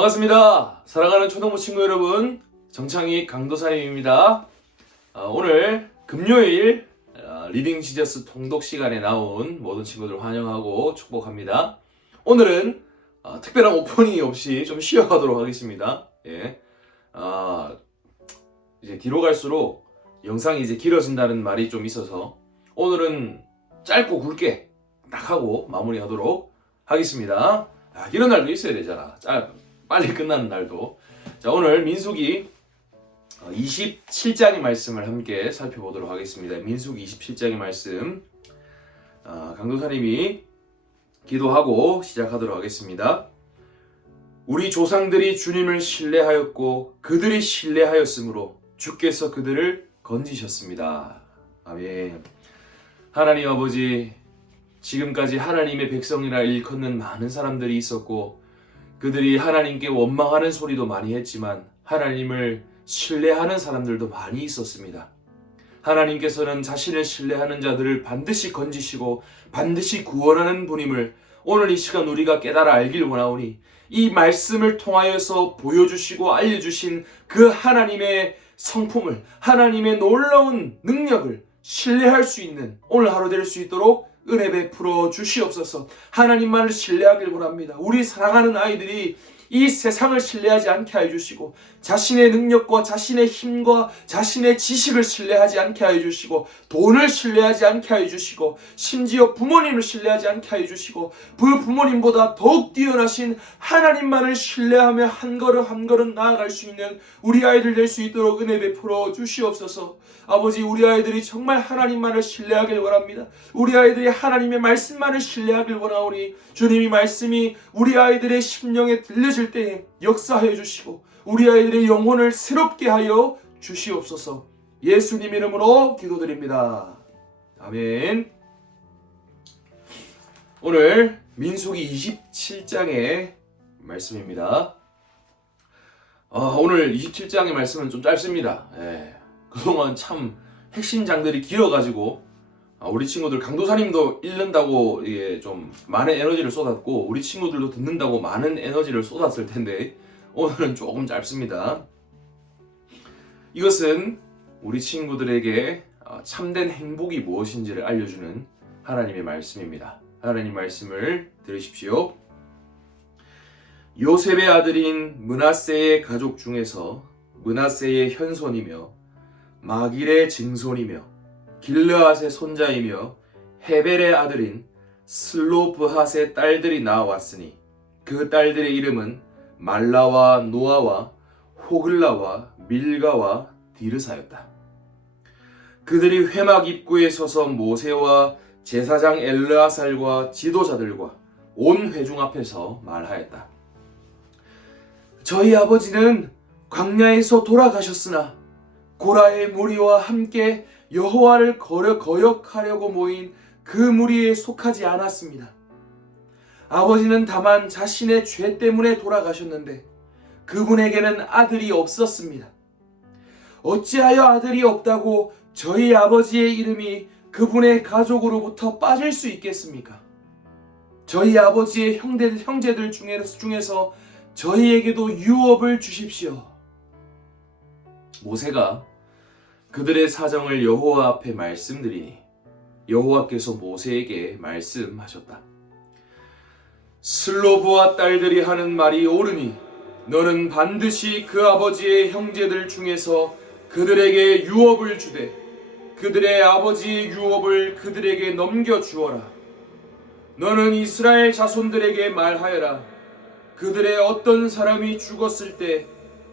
반갑습니다. 사랑하는 초등부 친구 여러분, 정창희 강도사님입니다. 오늘 금요일 리딩 지저스 통독 시간에 나온 모든 친구들 환영하고 축복합니다. 오늘은 특별한 오프닝이 없이 좀 쉬어가도록 하겠습니다. 이제 뒤로 갈수록 영상이 이제 길어진다는 말이 좀 있어서 오늘은 짧고 굵게 딱 하고 마무리하도록 하겠습니다. 이런 날도 있어야 되잖아. 빨리 끝나는 날도. 자, 오늘 민수기 27장의 말씀을 함께 살펴보도록 하겠습니다. 민수기 27장의 말씀 강도사님이 기도하고 시작하도록 하겠습니다. 우리 조상들이 주님을 신뢰하였고 그들이 신뢰하였으므로 주께서 그들을 건지셨습니다. 아멘. 하나님 아버지, 지금까지 하나님의 백성이라 일컫는 많은 사람들이 있었고 그들이 하나님께 원망하는 소리도 많이 했지만 하나님을 신뢰하는 사람들도 많이 있었습니다. 하나님께서는 자신을 신뢰하는 자들을 반드시 건지시고 반드시 구원하는 분임을 오늘 이 시간 우리가 깨달아 알길 원하오니 이 말씀을 통하여서 보여주시고 알려주신 그 하나님의 성품을, 하나님의 놀라운 능력을 신뢰할 수 있는 오늘 하루 될 수 있도록 은혜 베풀어 주시옵소서. 하나님만을 신뢰하길 원합니다. 우리 사랑하는 아이들이 이 세상을 신뢰하지 않게 해주시고 자신의 능력과 자신의 힘과 자신의 지식을 신뢰하지 않게 해주시고 돈을 신뢰하지 않게 해주시고 심지어 부모님을 신뢰하지 않게 해주시고 그 부모님보다 더욱 뛰어나신 하나님만을 신뢰하며 한 걸음 한 걸음 나아갈 수 있는 우리 아이들 될 수 있도록 은혜 베풀어 주시옵소서. 아버지, 우리 아이들이 정말 하나님만을 신뢰하길 원합니다. 우리 아이들이 하나님의 말씀만을 신뢰하길 원하오니 주님이 말씀이 우리 아이들의 심령에 들려질 때에 역사해 주시고 우리 아이들의 영혼을 새롭게 하여 주시옵소서. 예수님 이름으로 기도드립니다. 아멘. 오늘 민수기 27장의 말씀입니다. 오늘 27장의 말씀은 좀 짧습니다. 그동안 참 핵심장들이 길어가지고 우리 친구들 강도사님도 읽는다고 좀 많은 에너지를 쏟았고 우리 친구들도 듣는다고 많은 에너지를 쏟았을 텐데 오늘은 조금 짧습니다. 이것은 우리 친구들에게 참된 행복이 무엇인지를 알려주는 하나님의 말씀입니다. 하나님 말씀을 들으십시오. 요셉의 아들인 므낫세의 가족 중에서 므낫세의 현손이며 마길의 증손이며 길르앗의 손자이며 헤벨의 아들인 슬로브핫의 딸들이 나왔으니 그 딸들의 이름은 말라와 노아와 호글라와 밀가와 디르사였다. 그들이 회막 입구에 서서 모세와 제사장 엘르아살과 지도자들과 온 회중 앞에서 말하였다. 저희 아버지는 광야에서 돌아가셨으나 고라의 무리와 함께 여호와를 거역하려고 모인 그 무리에 속하지 않았습니다. 아버지는 다만 자신의 죄 때문에 돌아가셨는데 그분에게는 아들이 없었습니다. 어찌하여 아들이 없다고 저희 아버지의 이름이 그분의 가족으로부터 빠질 수 있겠습니까? 저희 아버지의 형제들 중에서 저희에게도 유업을 주십시오. 모세가 그들의 사정을 여호와 앞에 말씀드리니 여호와께서 모세에게 말씀하셨다. 슬로브와 딸들이 하는 말이 옳으니 너는 반드시 그 아버지의 형제들 중에서 그들에게 유업을 주되 그들의 아버지의 유업을 그들에게 넘겨주어라. 너는 이스라엘 자손들에게 말하여라. 그들의 어떤 사람이 죽었을 때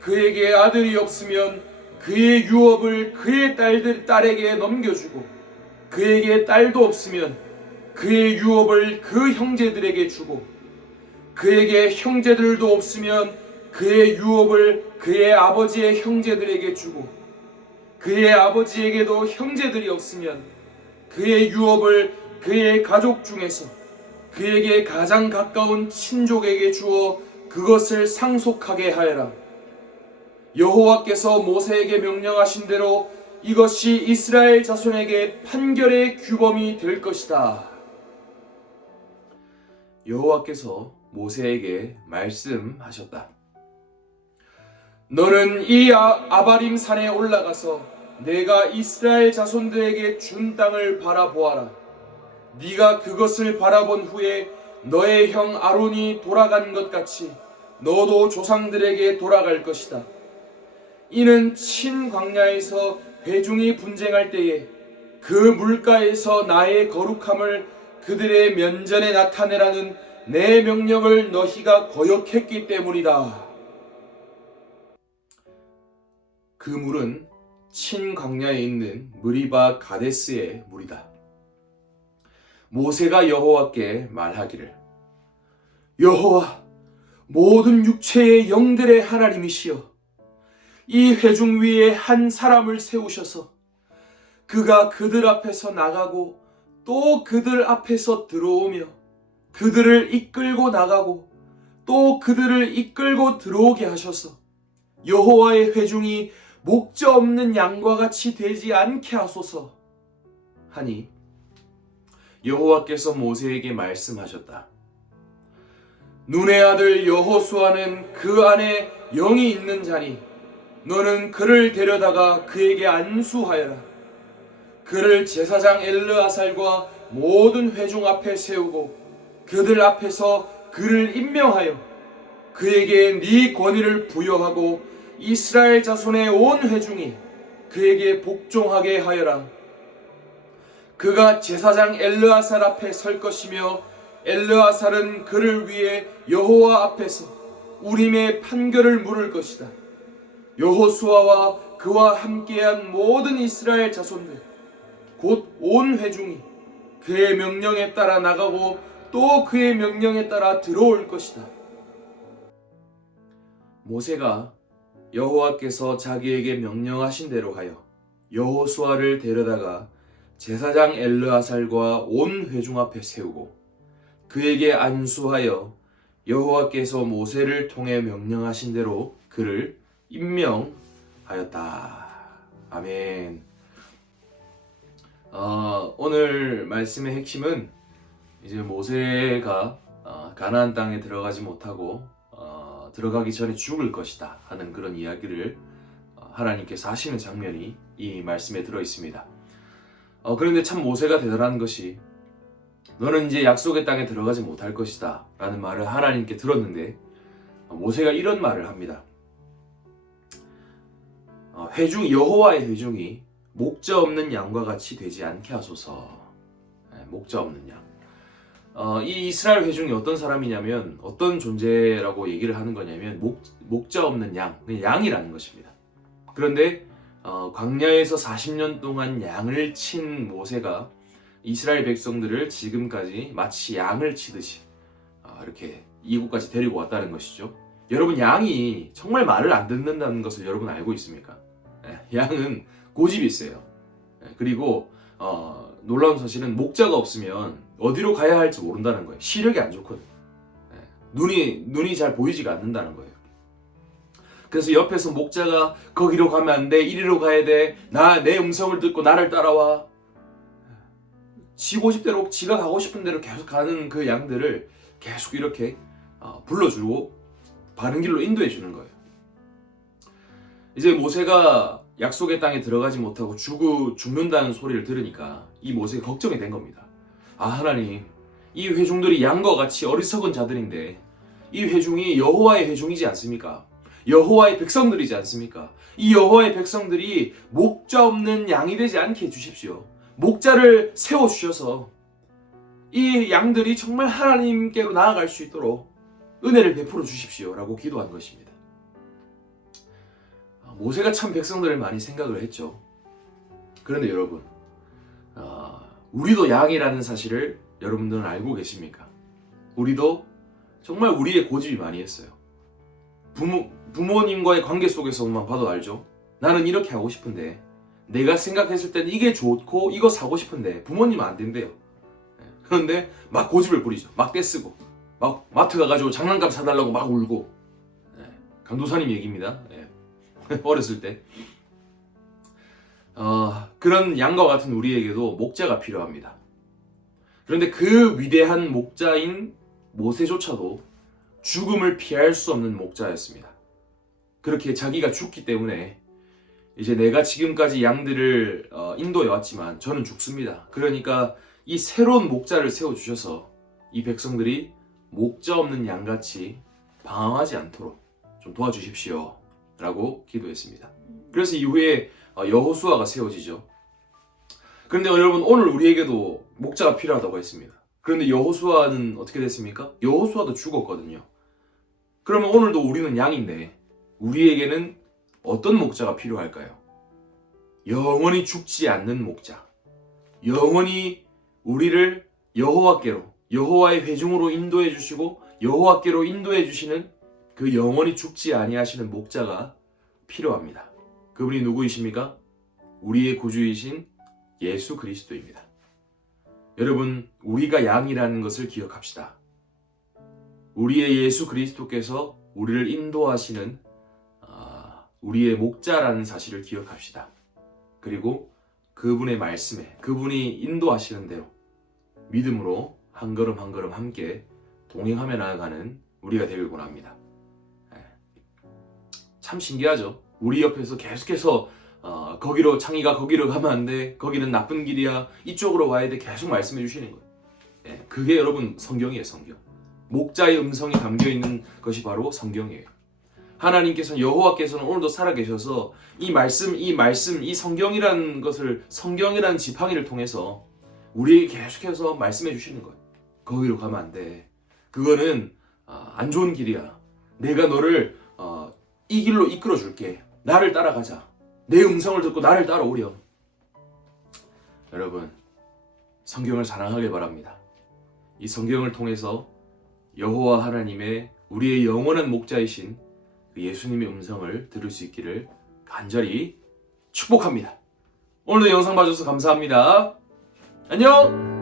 그에게 아들이 없으면 그의 유업을 그의 딸에게 넘겨주고 그에게 딸도 없으면 그의 유업을 그 형제들에게 주고 그에게 형제들도 없으면 그의 유업을 그의 아버지의 형제들에게 주고 그의 아버지에게도 형제들이 없으면 그의 유업을 그의 가족 중에서 그에게 가장 가까운 친족에게 주어 그것을 상속하게 하여라. 여호와께서 모세에게 명령하신 대로 이것이 이스라엘 자손에게 판결의 규범이 될 것이다. 여호와께서 모세에게 말씀하셨다. 너는 이 아바림 산에 올라가서 내가 이스라엘 자손들에게 준 땅을 바라보아라. 네가 그것을 바라본 후에 너의 형 아론이 돌아간 것 같이 너도 조상들에게 돌아갈 것이다. 이는 친 광야에서 회중이 분쟁할 때에 그 물가에서 나의 거룩함을 그들의 면전에 나타내라는 내 명령을 너희가 거역했기 때문이다. 그 물은 친 광야에 있는 무리바 가데스의 물이다. 모세가 여호와께 말하기를, 여호와, 모든 육체의 영들의 하나님이시여, 이 회중 위에 한 사람을 세우셔서 그가 그들 앞에서 나가고 또 그들 앞에서 들어오며 그들을 이끌고 나가고 또 그들을 이끌고 들어오게 하셔서 여호와의 회중이 목자 없는 양과 같이 되지 않게 하소서 하니, 여호와께서 모세에게 말씀하셨다. 눈의 아들 여호수아는 그 안에 영이 있는 자니 너는 그를 데려다가 그에게 안수하여라. 그를 제사장 엘르아살과 모든 회중 앞에 세우고 그들 앞에서 그를 임명하여 그에게 네 권위를 부여하고 이스라엘 자손의 온 회중이 그에게 복종하게 하여라. 그가 제사장 엘르아살 앞에 설 것이며 엘르아살은 그를 위해 여호와 앞에서 우림의 판결을 물을 것이다. 여호수아와 그와 함께한 모든 이스라엘 자손들 곧 온 회중이 그의 명령에 따라 나가고 또 그의 명령에 따라 들어올 것이다. 모세가 여호와께서 자기에게 명령하신 대로 하여 여호수아를 데려다가 제사장 엘르아살과 온 회중 앞에 세우고 그에게 안수하여 여호와께서 모세를 통해 명령하신 대로 그를 임명하였다. 아멘. 오늘 말씀의 핵심은 이제 모세가 가나안 땅에 들어가지 못하고 들어가기 전에 죽을 것이다 하는 그런 이야기를 하나님께서 하시는 장면이 이 말씀에 들어 있습니다. 그런데 참 모세가 대단한 것이, 너는 이제 약속의 땅에 들어가지 못할 것이다 라는 말을 하나님께 들었는데 모세가 이런 말을 합니다. 여호와의 회중이 목자 없는 양과 같이 되지 않게 하소서. 목자 없는 양. 이 이스라엘 회중이 어떤 사람이냐면, 어떤 존재라고 얘기를 하는 거냐면 목자 없는 양, 양이라는 것입니다. 그런데 광야에서 40년 동안 양을 친 모세가 이스라엘 백성들을 지금까지 마치 양을 치듯이 이렇게 이곳까지 데리고 왔다는 것이죠. 여러분, 양이 정말 말을 안 듣는다는 것을 여러분 알고 있습니까? 양은 고집이 있어요. 그리고 놀라운 사실은 목자가 없으면 어디로 가야 할지 모른다는 거예요. 시력이 안 좋거든요. 눈이 잘 보이지가 않는다는 거예요. 그래서 옆에서 목자가 거기로 가면 안 돼, 이리로 가야 돼, 내 음성을 듣고 나를 따라와, 지 고집대로 지가 가고 싶은 대로 계속 가는 그 양들을 계속 이렇게 불러주고 바른 길로 인도해 주는 거예요. 이제 모세가 약속의 땅에 들어가지 못하고 죽는다는 소리를 들으니까 이 모세가 걱정이 된 겁니다. 하나님, 이 회중들이 양과 같이 어리석은 자들인데 이 회중이 여호와의 회중이지 않습니까? 여호와의 백성들이지 않습니까? 이 여호와의 백성들이 목자 없는 양이 되지 않게 해주십시오. 목자를 세워주셔서 이 양들이 정말 하나님께로 나아갈 수 있도록 은혜를 베풀어 주십시오 라고 기도한 것입니다. 모세가 참 백성들을 많이 생각을 했죠. 그런데 여러분, 우리도 양이라는 사실을 여러분들은 알고 계십니까? 우리도 정말 우리의 고집이 많이 했어요. 부모님과의 관계 속에서만 봐도 알죠. 나는 이렇게 하고 싶은데, 내가 생각했을 때는 이게 좋고 이거 사고 싶은데 부모님은 안 된대요. 그런데 막 고집을 부리죠. 막 떼쓰고 막 마트 가가지고 장난감 사달라고 막 울고. 강도사님 얘기입니다. 어렸을 때. 그런 양과 같은 우리에게도 목자가 필요합니다. 그런데 그 위대한 목자인 모세조차도 죽음을 피할 수 없는 목자였습니다. 그렇게 자기가 죽기 때문에 이제 내가 지금까지 양들을 인도해 왔지만 저는 죽습니다. 그러니까 이 새로운 목자를 세워주셔서 이 백성들이 목자 없는 양같이 방황하지 않도록 좀 도와주십시오 라고 기도했습니다. 그래서 이후에 여호수아가 세워지죠. 그런데 여러분, 오늘 우리에게도 목자가 필요하다고 했습니다. 그런데 여호수아는 어떻게 됐습니까? 여호수아도 죽었거든요. 그러면 오늘도 우리는 양인데 우리에게는 어떤 목자가 필요할까요? 영원히 죽지 않는 목자, 영원히 우리를 여호와께로, 여호와의 회중으로 인도해 주시고 여호와께로 인도해 주시는 그 영원히 죽지 아니하시는 목자가 필요합니다. 그분이 누구이십니까? 우리의 구주이신 예수 그리스도입니다. 여러분, 우리가 양이라는 것을 기억합시다. 우리의 예수 그리스도께서 우리를 인도하시는 우리의 목자라는 사실을 기억합시다. 그리고 그분의 말씀에, 그분이 인도하시는 대로 믿음으로 한 걸음 한 걸음 함께 동행하며 나아가는 우리가 되길 원합니다. 참 신기하죠? 우리 옆에서 계속해서 거기로, 창희가 거기로 가면 안 돼, 거기는 나쁜 길이야, 이쪽으로 와야 돼, 계속 말씀해 주시는 거예요. 그게 여러분 성경이에요. 성경. 목자의 음성이 담겨있는 것이 바로 성경이에요. 하나님께서는, 여호와께서는 오늘도 살아계셔서 이 말씀, 이 성경이라는 것을, 성경이라는 지팡이를 통해서 우리에게 계속해서 말씀해 주시는 거예요. 거기로 가면 안 돼, 그거는 안 좋은 길이야, 내가 너를 이 길로 이끌어 줄게, 나를 따라가자, 내 음성을 듣고 나를 따라오렴. 여러분, 성경을 사랑하길 바랍니다. 이 성경을 통해서 여호와 하나님의, 우리의 영원한 목자이신 그 예수님의 음성을 들을 수 있기를 간절히 축복합니다. 오늘도 영상 봐주셔서 감사합니다. 안녕!